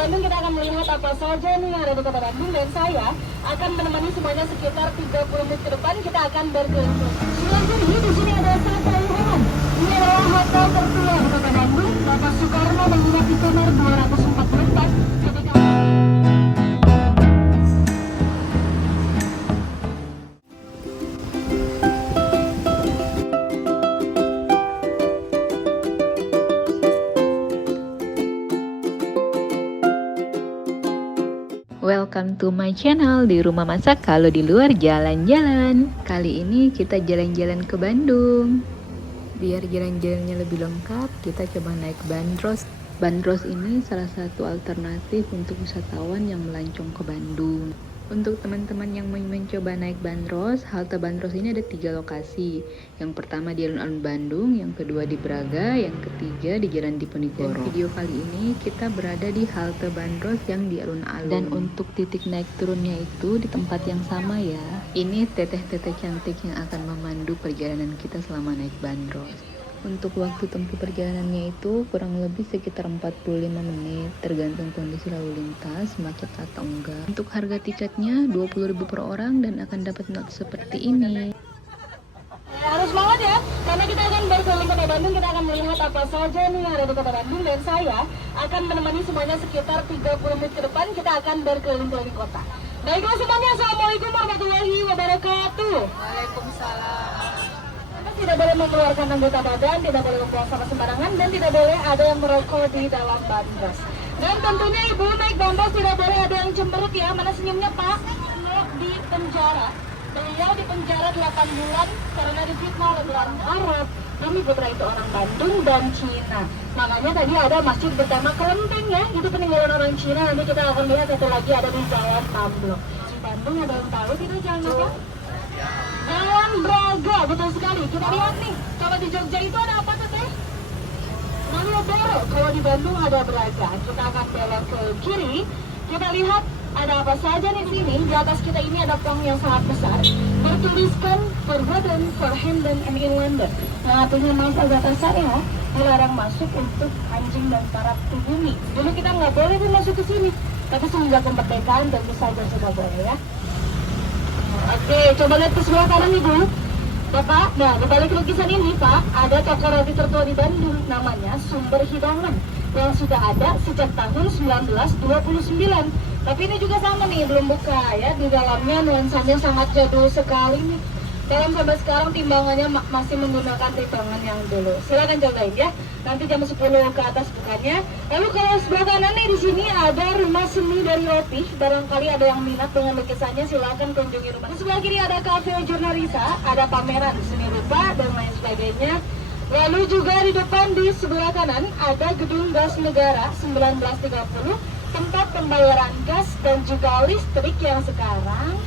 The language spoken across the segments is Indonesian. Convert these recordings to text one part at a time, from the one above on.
Bandung kita akan melihat apa saja nih yang ada di Kota Bandung, dan saya akan menemani semuanya sekitar 30 menit ke depan. Kita akan berkeliling. Jadi di sini ada satu ruangan. Ini adalah hotel tertua di Kota Bandung. Bapak Soekarno menginap di kamar 244 ketika Welcome to my channel di rumah masak kalau di luar jalan-jalan. Kali ini kita jalan-jalan ke Bandung. Biar jalan-jalannya lebih lengkap, kita coba naik bandros. Bandros ini salah satu alternatif untuk wisatawan yang melancong ke Bandung. Untuk teman-teman yang mau mencoba naik bandros, halte bandros ini ada 3 lokasi. Yang pertama di alun-alun Bandung, yang kedua di Braga, yang ketiga di Jalan Diponegoro. Dan video kali ini kita berada di halte bandros yang di alun-alun. Dan untuk titik naik turunnya itu di tempat yang sama ya. Ini teteh-teteh cantik yang akan memandu perjalanan kita selama naik bandros. Untuk waktu tempuh perjalanannya itu kurang lebih sekitar 45 menit, tergantung kondisi lalu lintas, macet atau enggak. Untuk harga tiketnya 20.000 per orang dan akan dapat note seperti ini. harus banget ya, karena kita akan berkeliling Kota Bandung. Kita akan melihat apa saja nih yang ada di Kota Bandung, dan saya akan menemani semuanya sekitar 30 menit ke depan. Kita akan berkeliling-keliling kota. Baiklah semuanya, Assalamualaikum warahmatullahi wabarakatuh. Waalaikumsalam. Tidak boleh mengeluarkan anggota badan, tidak boleh membuang sampah sembarangan, dan tidak boleh ada yang merokok di dalam bandros. Dan tentunya ibu naik bandros tidak boleh ada yang cemberut ya. Mana senyumnya Pak? Di penjara. Beliau di penjara 8 bulan karena difitnah oleh orang Arab. Kami putra itu orang Bandung dan Cina. Makanya tadi ada masjid bernama Kelenteng ya. Itu peninggalan orang Cina. Nanti kita akan lihat satu lagi ada di Jalan Tamblok. Di Bandung ada yang tahu kita jalan apa? Jalan Braga, betul sekali. Kita lihat nih, kalau di Jogja itu ada apa tuh teh? Malioboro. Kalau di Bandung ada Braga. Kita akan belok ke kiri. Kita lihat ada apa saja nih di sini. Di atas kita ini ada pong yang sangat besar, bertuliskan Forbidden for Hamden and Inlander. Yang artinya maaf agak kasar ya, dilarang masuk untuk anjing dan para pribumi. Dulu kita nggak boleh tuh masuk ke sini, tapi semenjak kemerdekaan tentu saja sudah boleh ya. Oke, coba lihat ke sebelah kanan ibu Bapak. Nah, di balik lukisan ini Pak, ada toko roti tertua di Bandung, namanya Sumber Hidangan, yang sudah ada sejak tahun 1929. Tapi ini juga sama nih, belum buka ya. Di dalamnya nuansanya sangat jadul sekali nih. Dalam sampai sekarang timbangannya masih menggunakan timbangan yang dulu. Silakan cobain ya. Nanti jam 10 ke atas bukanya. Lalu kalau sebelah kanan nih, di sini ada rumah seni dari Opih. Barangkali ada yang minat dengan lukisannya, silakan kunjungi rumah. Di sebelah kiri ada kafe Jurnalisa, ada pameran seni rupa dan lain sebagainya. Lalu juga di depan di sebelah kanan ada gedung gas negara 1930, tempat pembayaran gas dan juga listrik yang sekarang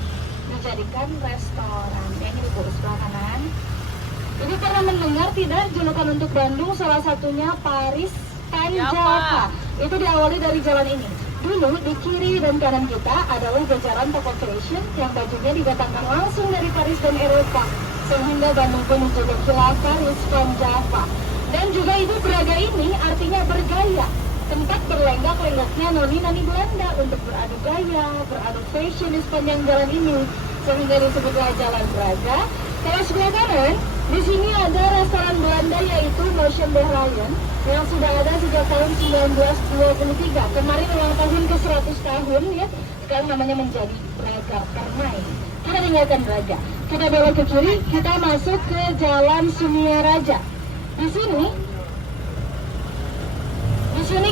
dijadikan restoran. Ini di sebelah kanan. Ini pernah mendengar tidak julukan untuk Bandung, salah satunya Paris Panjaka. Itu diawali dari jalan ini. Dulu di kiri dan kanan kita adalah jajaran toko fashion yang bajunya didatangkan langsung dari Paris dan Eropa, sehingga Bandung pun dijuluki Paris Panjaka. Dan juga itu Braga ini artinya bergaya, tempat berlenggak-lenggaknya noni-noni Belanda untuk beradu gaya, beradu fashion di sepanjang jalan ini, sehingga disebutlah Jalan Braga. Kalau sebelah kanan, di sini ada restoran Belanda yaitu Motion de Lion yang sudah ada sejak tahun 1923. Kemarin ulang tahun ke 100 tahun ya. Sekarang namanya menjadi Braga Permai. Kita tinggalkan Braga. Kita belok ke kiri, kita masuk ke Jalan Sumiaraja. Di sini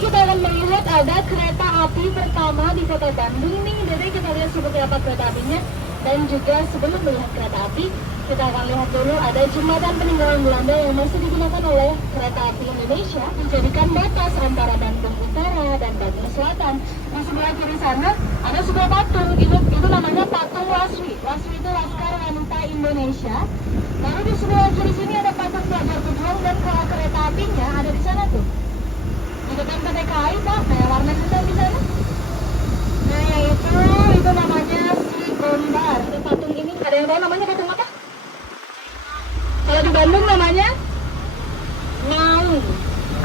kita akan melihat ada kereta api pertama di Kota Bandung nih. Jadi kita lihat seperti apa kereta apinya. Dan juga sebelum melihat kereta api, kita akan lihat dulu ada jembatan peninggalan Belanda yang masih digunakan oleh kereta api Indonesia, menjadikan batas antara Bandung Utara dan Bandung Selatan. Di sebelah kiri sana ada sebuah patung, itu namanya patung Laswi. Laswi itu Laskar Wanita Indonesia. Lalu di sebelah kiri sini ada patung pelajar pejuang, dan kalau kereta apinya ada di sana tuh, di depan PT KAI Pak. Nah, warna hitam di sana. Nah, itu namanya Gondar. Patung ini ada yang tahu namanya patung apa? Kalau di Bandung namanya Maung.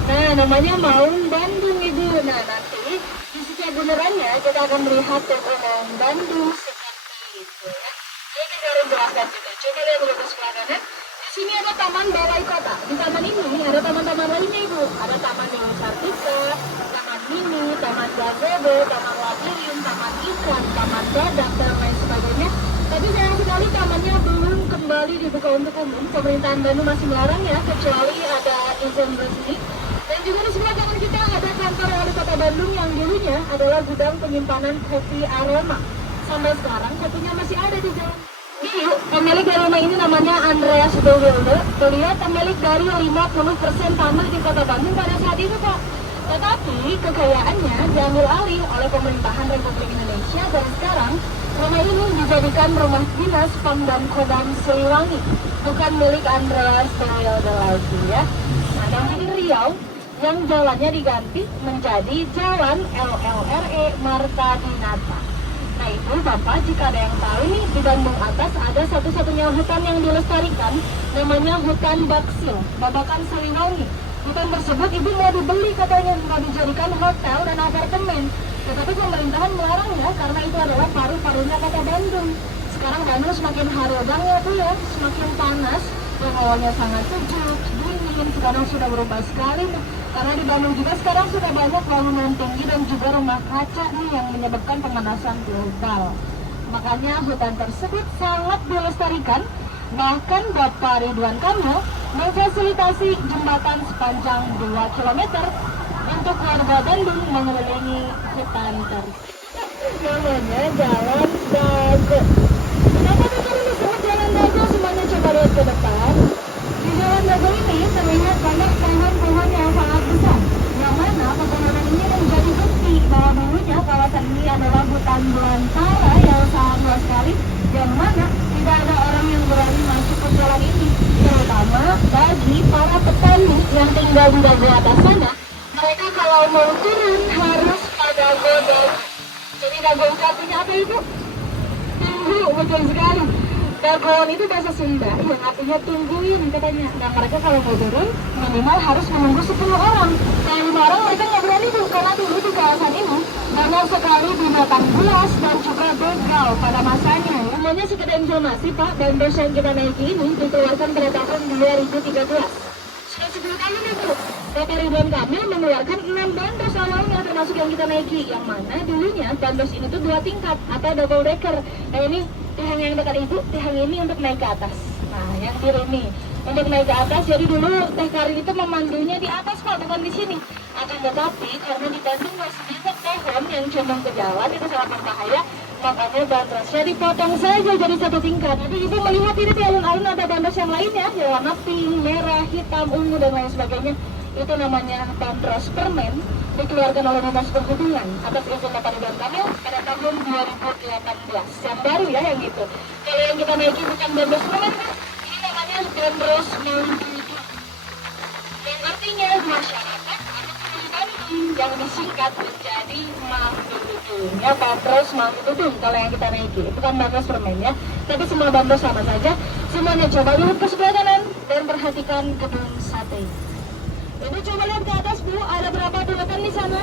Nah, namanya Maung Bandung Ibu. Nah, nanti di setiap kebenarannya kita akan melihat bangunan Bandung seperti itu ya. Ini tinggal jelaskan juga. Coba lihat dulu ke sebelah kanan. Di sini ada Taman Balai Kota. Di taman ini ada taman-taman lainnya Ibu. Ada Taman Dewi Sartika, Taman Mini, Taman Gazebo, Taman Labirin, Taman Ikan, Taman Badak, dan lain sebagainya. Tapi sayang sekali tamannya belum kembali dibuka untuk umum. Pemerintahan Bandung masih melarang ya, kecuali ada izin resmi. Dan juga di sebelah kanan kita ada kantor wali kota Bandung yang dulunya adalah gudang penyimpanan kopi aroma. Sampai sekarang kopinya masih ada di jalan. Dulu pemilik dari rumah ini namanya Andreas Dowilde. Beliau pemilik dari 50% tanah di kota Bandung pada saat itu Pak. Tetapi kekayaannya diambil alih oleh pemerintahan Republik Indonesia dan sekarang rumah ini dijadikan rumah dinas Pam dan Kodam Siliwangi. Bukan milik Andreas Dowilde lagi ya. Nah, dan di Riau yang jalannya diganti menjadi Jalan LLRE Marta Dinata. Nah Ibu, Bapak, jika ada yang tahu nih, di Bandung Atas ada satu-satunya hutan yang dilestarikan, namanya Hutan Baksil, Babakan Siliwangi. Hutan tersebut Ibu mau dibeli katanya, mau dijadikan hotel dan apartemen. Tetapi pemerintahan melarang ya, karena itu adalah paru-parunya kota Bandung. Sekarang Bandung semakin harodang ya Bu ya, semakin panas, yang awalnya sangat sejuk, dingin, sekarang sudah berubah sekali. Karena di Bandung juga sekarang sudah banyak bangunan tinggi dan juga rumah kaca nih yang menyebabkan pemanasan global. Makanya hutan tersebut sangat dilestarikan. Bahkan Bapak Ridwan Kamil memfasilitasi jembatan sepanjang 2 km untuk warga Bandung mengelilingi hutan tersebut. Namanya Jalan Dago. Kenapa tadi disebut Jalan Dago? Semuanya coba lihat ke depan. Di Jalan Dago ini terlihat banyak pohon-pohon yang sangat besar, yang mana pepohonan ini menjadi bukti bahwa dulunya kawasan ini adalah hutan belantara yang sangat luas sekali, yang mana tidak ada orang yang berani masuk ke jalan ini, terutama bagi para petani yang tinggal di Dago atas sana. Mereka kalau mau turun harus pada godong. Jadi Dago artinya apa Ibu? Tunggu, betul sekali. Dagoan itu bahasa Sunda yang artinya tungguin katanya. Nah mereka kalau mau turun minimal harus menunggu 10 orang. Kalau 5 orang mereka nggak berani tuh, karena dulu di kawasan ini banyak sekali binatang buas dan juga begal pada masanya. Semuanya sekedar informasi Pak, dan bus yang kita naiki ini dikeluarkan pada tahun 2013. Sudah 10 tahun nih Bu. Bapak Ridwan Kamil mengeluarkan 6 bandos awalnya termasuk yang kita naiki. Yang mana dulunya bandos ini tuh 2 tingkat atau double decker. Nah ini tiang yang dekat Ibu, tiang ini untuk naik ke atas. Nah yang kiri ini untuk naik ke atas. Jadi dulu Teh Karin itu memandunya di atas Pak, bukan di sini. Akan tetapi karena di Bandung masih banyak pohon yang condong ke jalan, itu sangat berbahaya. Makanya bandosnya dipotong saja jadi 1 tingkat. Jadi Ibu melihat ini di alun-alun ada bandos yang lainnya, yang warna pink, merah, hitam, ungu dan lain sebagainya. Itu namanya bandros permen, dikeluarkan oleh Dinas Perhubungan atas izin Bapak Ridwan Kamil pada tahun 2018. Yang baru ya yang itu. Kalau yang kita naiki bukan bandros permen, ini namanya bandros Mauntudu. Yang artinya masyarakat anak Bandung yang disingkat menjadi Mauntudu. Ya bandros Mauntudu kalau yang kita naiki, bukan bandros permen ya. Tapi semua bandros sama saja. Semuanya coba lihat ke sebelah kanan dan perhatikan kebun sate. Ibu coba lihat ke atas Bu, ada berapa bulatan di sana?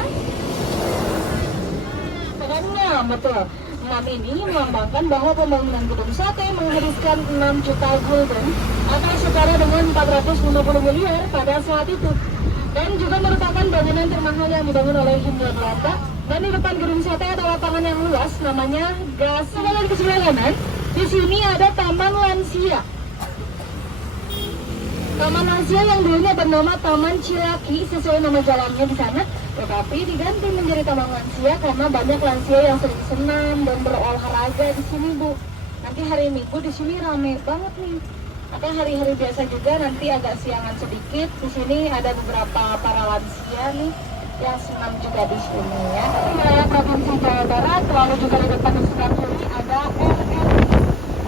Pokoknya betul. 6 ini melambangkan bahwa pembangunan gedung sate menghabiskan 6 juta gulden atau setara dengan 450 miliar pada saat itu. Dan juga merupakan bangunan termahal yang dibangun oleh Hindia Belanda. Dan di depan gedung sate ada lapangan yang luas namanya Gas. Coba lihat ke sebelah kanan. Di sini ada Taman Lansia. Taman Lansia yang dulunya bernama Taman Cilaki sesuai nama jalannya di sana, tetapi diganti menjadi Taman Lansia karena banyak lansia yang sering senam dan berolahraga di sini Bu. Nanti hari Minggu di sini rame banget nih. Atau hari-hari biasa juga nanti agak siangan sedikit. Di sini ada beberapa para lansia nih yang senam juga di sini ya. Wilayah Provinsi Jawa Barat, lalu juga di depan di sebelah kiri ada RRI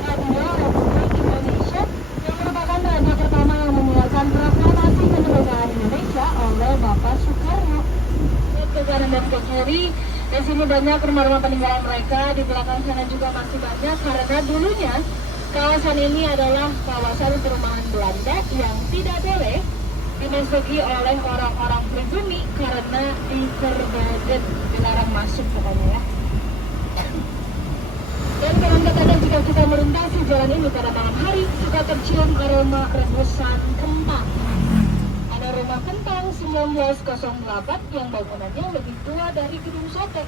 Radio Republik Indonesia yang merupakan radio pertama yang mengeluarkan proklamasi kemerdekaan Indonesia oleh Bapak Soekarno. Ke kanan dan ke kiri, di sini banyak rumah-rumah peninggalan mereka. Di belakang sana juga masih banyak karena dulunya kawasan ini adalah kawasan perumahan Belanda yang tidak boleh dimasuki oleh orang-orang pribumi karena forbidden, dilarang masuk pokoknya ya. Dan konon katanya jika kita melintasi jalan ini pada malam hari, suka tercium aroma rebusan kentang. Ada rumah kentang 1908 yang bangunannya lebih tua dari gedung sate.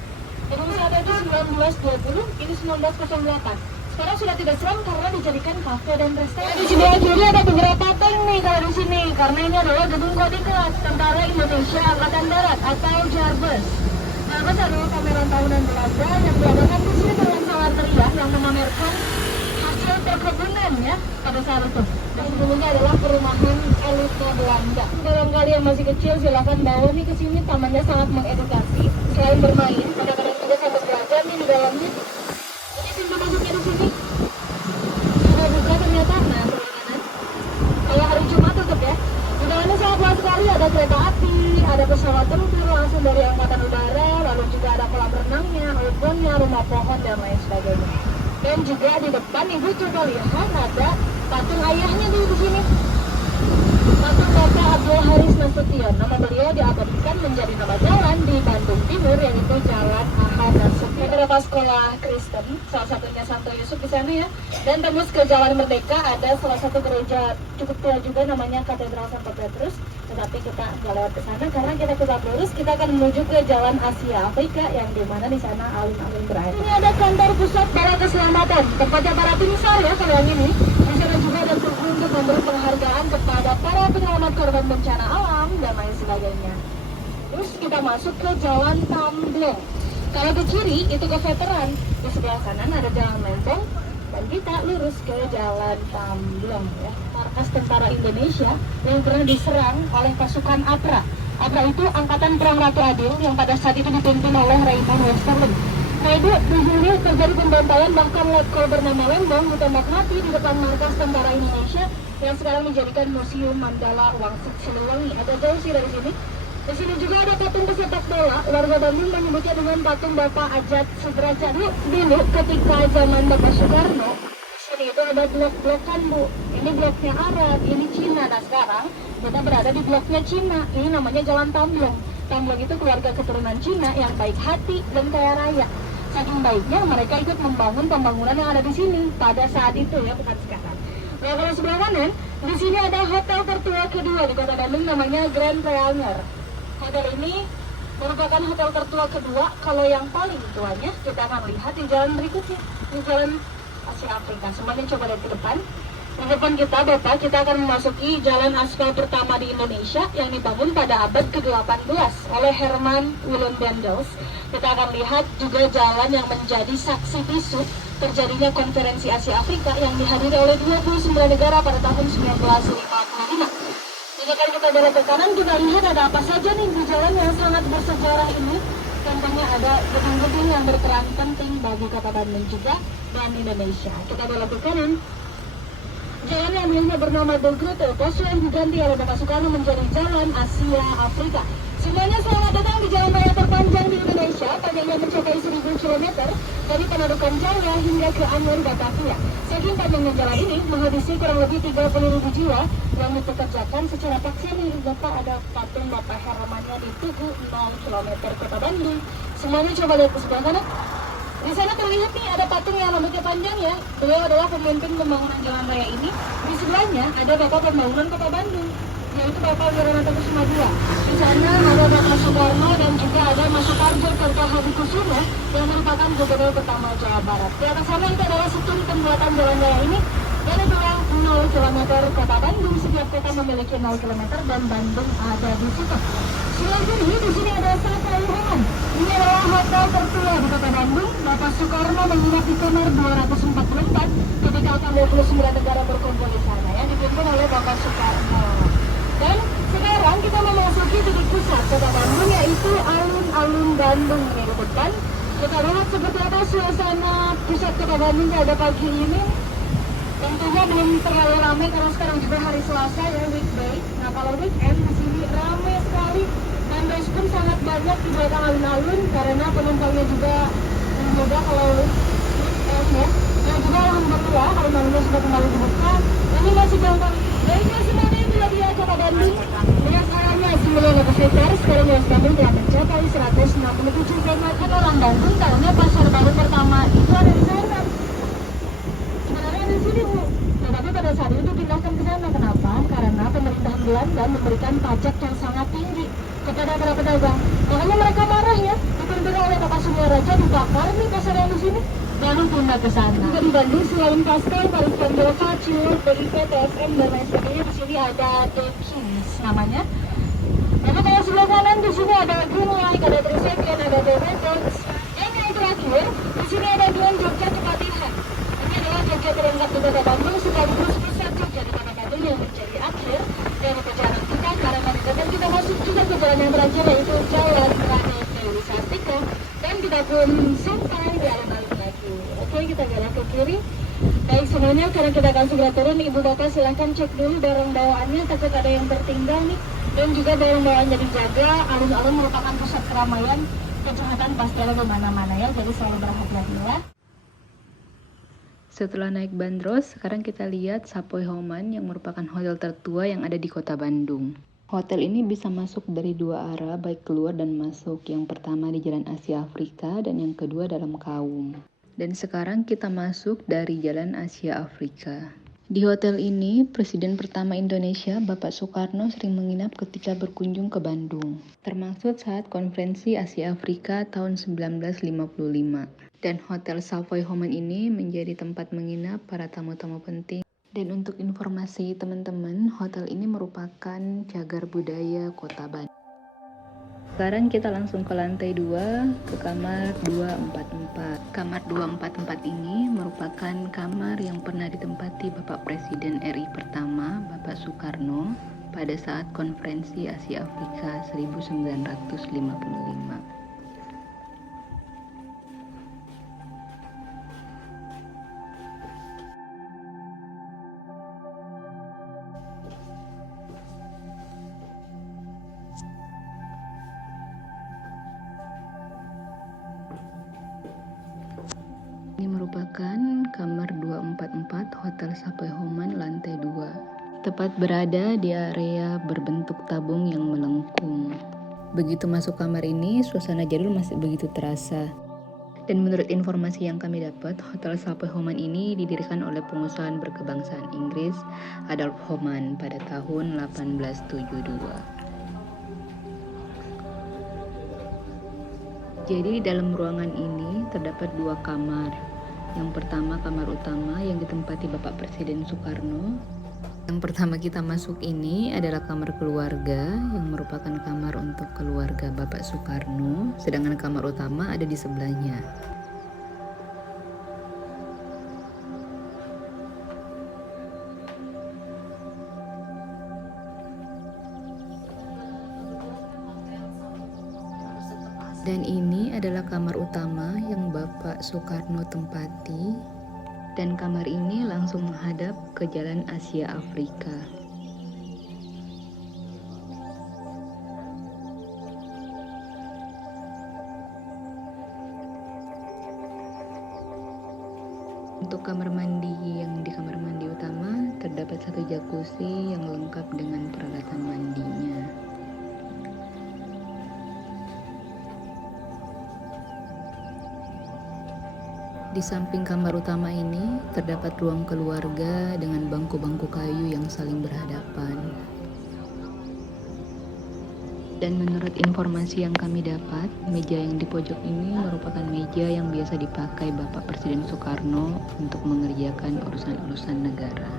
Gedung sate itu 1920, ini 1908. Sekarang sudah tidak seram karena dijadikan kafe dan restoran. Di sebelah kiri ada beberapa tank nih kalau di sini, karena ini adalah gedung Kodirkas Tentara Indonesia Angkatan Darat atau Jarbes. Jarbes adalah pameran tahunan Belanda yang diadakan di sini dengan sangat meriah yang memamerkan hasil perkebunan ya pada saat itu. Dan sebelumnya adalah perumahan elitnya Belanda. Barangkali yang masih kecil silahkan bawa nih ke sini, tamannya sangat mengedukasi. Selain bermain, kadang-kadang juga sampai belajar nih di dalamnya. Ini pintu masuknya di sini. Sudah buka ternyata, nah sebelah kanan. Kalau hari Jumat tutup ya. Di dalamnya sangat luas sekali, ada kereta api, ada pesawat tempur langsung dari Angkatan Udara, lalu juga ada kolam renangnya, outboundnya, rumah pohon dan lain sebagainya. Dan juga di depan ibu coba lihat ada patung ayahnya di sini. Patung Bapak Abdul Haris Nasution. Nama beliau diabadikan menjadi nama jalan di Bandung Timur, yaitu Jalan Ahad Nasution. Beberapa sekolah Kristen, salah satunya Santo Yusuf di sana ya. Dan tembus ke Jalan Merdeka ada salah satu gereja cukup tua juga namanya Katedral Santo Petrus. Tetapi kita nggak lewat ke sana karena kita tetap lurus. Kita akan menuju ke Jalan Asia Afrika yang dimana di sana alun-alun berair. Ini ada kantor pusat bala keselamatan, tempatnya para tim SAR ya kalau yang ini. Di sana juga ada tugu untuk memberi penghargaan kepada para penyelamat korban bencana alam dan lain sebagainya. Terus kita masuk ke Jalan Tamblong. Kalau ke kiri itu ke veteran, di sebelah kanan ada Jalan Lempong, dan kita lurus ke Jalan Tamblong ya. Markas Tentara Indonesia yang pernah diserang oleh pasukan APRA. APRA itu Angkatan Perang Ratu Adil yang pada saat itu dipimpin oleh Raymond Westerling. Nah itu di sini terjadi pembantaian, bahkan letkol bernama Lembong ditembak mati di depan markas Tentara Indonesia yang sekarang dijadikan Museum Mandala Wangsit Siliwangi. Ada jauh sih dari sini. Di sini juga ada patung pesepak bola. Warga Bandung menyebutnya dengan patung Bapak Ajat Sudrajat. Dulu ketika zaman Bapak Soekarno, di sini itu ada blok-blokan bu. Ini bloknya Arab, ini Cina. Nah sekarang kita berada di bloknya Cina. Ini namanya Jalan Tamblong. Tamblong itu keluarga keturunan Cina yang baik hati dan kaya raya. Saking baiknya mereka ikut membangun pembangunan yang ada di sini pada saat itu ya, bukan sekarang. Nah kalau sebelah kanan, di sini ada hotel tertua kedua di Kota Bandung namanya Grand Triangle. Hotel ini merupakan hotel tertua kedua. Kalau yang paling tuanya kita akan lihat di jalan berikutnya, di Jalan Asia Afrika. Semuanya coba lihat ke depan. Di depan kita Bapak, kita akan memasuki jalan aspal pertama di Indonesia yang dibangun pada abad ke-18 oleh Herman Willem Bendels. Kita akan lihat juga jalan yang menjadi saksi bisu terjadinya konferensi Asia Afrika yang dihadiri oleh 29 negara pada tahun 1955. Jika kita belok ke kanan, kita lihat ada apa saja nih di jalan yang sangat bersejarah ini. Contohnya ada gedung-gedung yang berperan penting bagi Kota Bandung juga dan Indonesia. Kita belok ke kanan. Jalan yang dulunya bernama Dolgoto Poso yang diganti oleh Bapak Soekarno menjadi Jalan Asia Afrika. Semuanya selamat datang di jalan raya terpanjang di Indonesia, panjangnya mencapai 1000 km dari Penadukan Jaya hingga ke Anyer Batavia. Saking panjangnya jalan ini menghabisi kurang lebih 30.000 jiwa yang dipekerjakan secara paksa nih. Bapak ada patung Bapak Hermannya di Tugu 0 km Kota Bandung. Semuanya coba lihat ke sebelah kanan. Di sana terlihat nih ada patung yang rambutnya panjang ya. Beliau adalah pemimpin pembangunan jalan raya ini. Di sebelahnya ada Bapak Pembangunan Kota Bandung, yaitu Bapak Wiranto Kusuma II. Di sana ada Bapak Soekarno dan juga ada Mas Suparjo Kertohabikusumo yang merupakan gubernur pertama Jawa Barat. Di atas sana itu adalah situng pembuatan jalan raya ini. Dan itulah 0 km Kota Bandung. Setiap kota memiliki 0 km dan Bandung ada di situ. Selain ini, di sini ada Saka Luhungan. Ini adalah hotel tertua di Kota Bandung. Bapak Soekarno menginap di kamar 244 ketika akan 29 negara berkumpul di sana yang dipimpin oleh Bapak Soekarno. Dan sekarang kita memasuki titik pusat Kota Bandung, yaitu alun-alun Bandung di depan. Kita lihat seperti apa suasana pusat Kota Bandung pada pagi ini. Tentunya belum terlalu ramai karena sekarang juga hari Selasa ya, weekday. Nah kalau weekend di sini ramai sekali dan bus pun sangat banyak di belakang alun-alun karena penumpangnya juga mudah kalau weekend ya. Dan juga alhamdulillah alun-alunnya sudah kembali dibuka. Ini masih gampang Baiklah semuanya, itu dia Kota Bandung. Dengan awalnya 900 meter, sekarang luas Bandung telah mencapai 167,8 orang Bandung. Tahunnya pasar baru pertama itu ada di sana. Sebenarnya di sini Bu, tetapi pada saat itu dipindahkan ke sana. Kenapa? Karena pemerintahan Belanda memberikan pajak yang sangat tinggi kepada para pedagang. Makanya mereka marah ya, dipimpin oleh Bapak Sumiaraja dibakar nih pasar yang di sini. Lalu pindah ke sana. Juga di Bandung selain Pastel, Paris Pendoka, Cilur, BIP, TSM dan lain sebagainya, di sini ada The Kings namanya. Lalu kalau sebelah kanan di sini ada Green Light, ada Trisecond, ada The Records. Yang terakhir, di sini ada Glen Jogja Cipatihang. Ini adalah Jogja terangkat di Kota Bandung sekaligus pusat Jogja di Kota Bandung yang menjadi akhir dari perjalanan kita karena kita masuk juga ke jalan yang terakhir yaitu Jalan Raya Dewi Sartika dan kita pun sampai di alun-alun lagi. Oke, kita belok ke kiri. Baik semuanya, karena kita akan segera turun, Ibu Bapak silahkan cek dulu barang bawaannya, takut ada yang tertinggal nih. Dan juga barang bawaannya dijaga, alun-alun merupakan pusat keramaian, kejahatan pasti ada di mana-mana ya, jadi selalu berhati-hati ya. Setelah naik bandros, sekarang kita lihat Sapoe Homan yang merupakan hotel tertua yang ada di Kota Bandung. Hotel ini bisa masuk dari dua arah, baik keluar dan masuk. Yang pertama di Jalan Asia Afrika dan yang kedua dalam Kaum. Dan sekarang kita masuk dari Jalan Asia Afrika. Di hotel ini, Presiden pertama Indonesia, Bapak Soekarno sering menginap ketika berkunjung ke Bandung. Termasuk saat konferensi Asia Afrika tahun 1955. Dan Hotel Savoy Homan ini menjadi tempat menginap para tamu-tamu penting. Dan untuk informasi teman-teman, hotel ini merupakan cagar budaya Kota Bandung. Sekarang kita langsung ke lantai 2, ke kamar 244. Kamar 244 ini merupakan kamar yang pernah ditempati Bapak Presiden RI pertama, Bapak Soekarno, pada saat konferensi Asia Afrika 1955. Ini merupakan kamar 244 Hotel Sapoe Homan lantai 2. Tepat berada di area berbentuk tabung yang melengkung. Begitu masuk kamar ini, suasana jadul masih begitu terasa. Dan menurut informasi yang kami dapat, Hotel Sapoe Homan ini didirikan oleh pengusaha berkebangsaan Inggris Adolf Homan pada tahun 1872. Jadi di dalam ruangan ini terdapat dua kamar. Yang pertama kamar utama yang ditempati Bapak Presiden Soekarno. Yang pertama kita masuk ini adalah kamar keluarga yang merupakan kamar untuk keluarga Bapak Soekarno. Sedangkan kamar utama ada di sebelahnya. Dan ini adalah kamar utama yang Bapak Soekarno tempati. Dan kamar ini langsung menghadap ke Jalan Asia Afrika. Untuk kamar mandi yang di kamar mandi utama terdapat satu jacuzzi yang lengkap dengan peralatan mandinya. Di samping kamar utama ini terdapat ruang keluarga dengan bangku-bangku kayu yang saling berhadapan. Dan menurut informasi yang kami dapat, meja yang di pojok ini merupakan meja yang biasa dipakai Bapak Presiden Soekarno untuk mengerjakan urusan-urusan negara.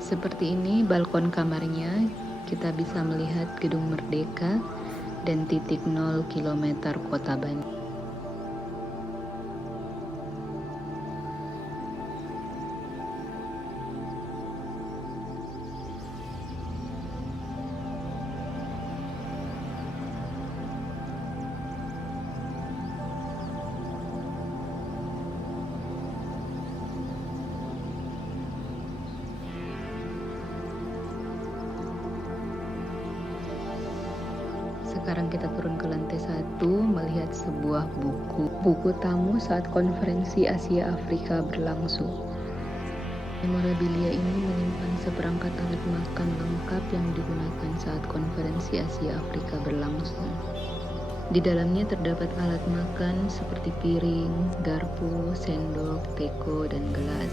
Seperti ini balkon kamarnya. Kita bisa melihat Gedung Merdeka dan titik 0 km Kota Bandung. Sekarang kita turun ke lantai 1 melihat sebuah buku tamu saat konferensi Asia Afrika berlangsung. Memorabilia ini menyimpan seperangkat alat makan lengkap yang digunakan saat konferensi Asia Afrika berlangsung. Di dalamnya terdapat alat makan seperti piring, garpu, sendok, teko, dan gelas.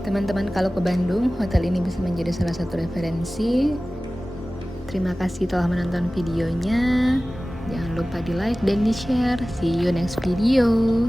Teman-teman, kalau ke Bandung, hotel ini bisa menjadi salah satu referensi. Terima kasih telah menonton videonya. Jangan lupa di like dan di share. See you next video.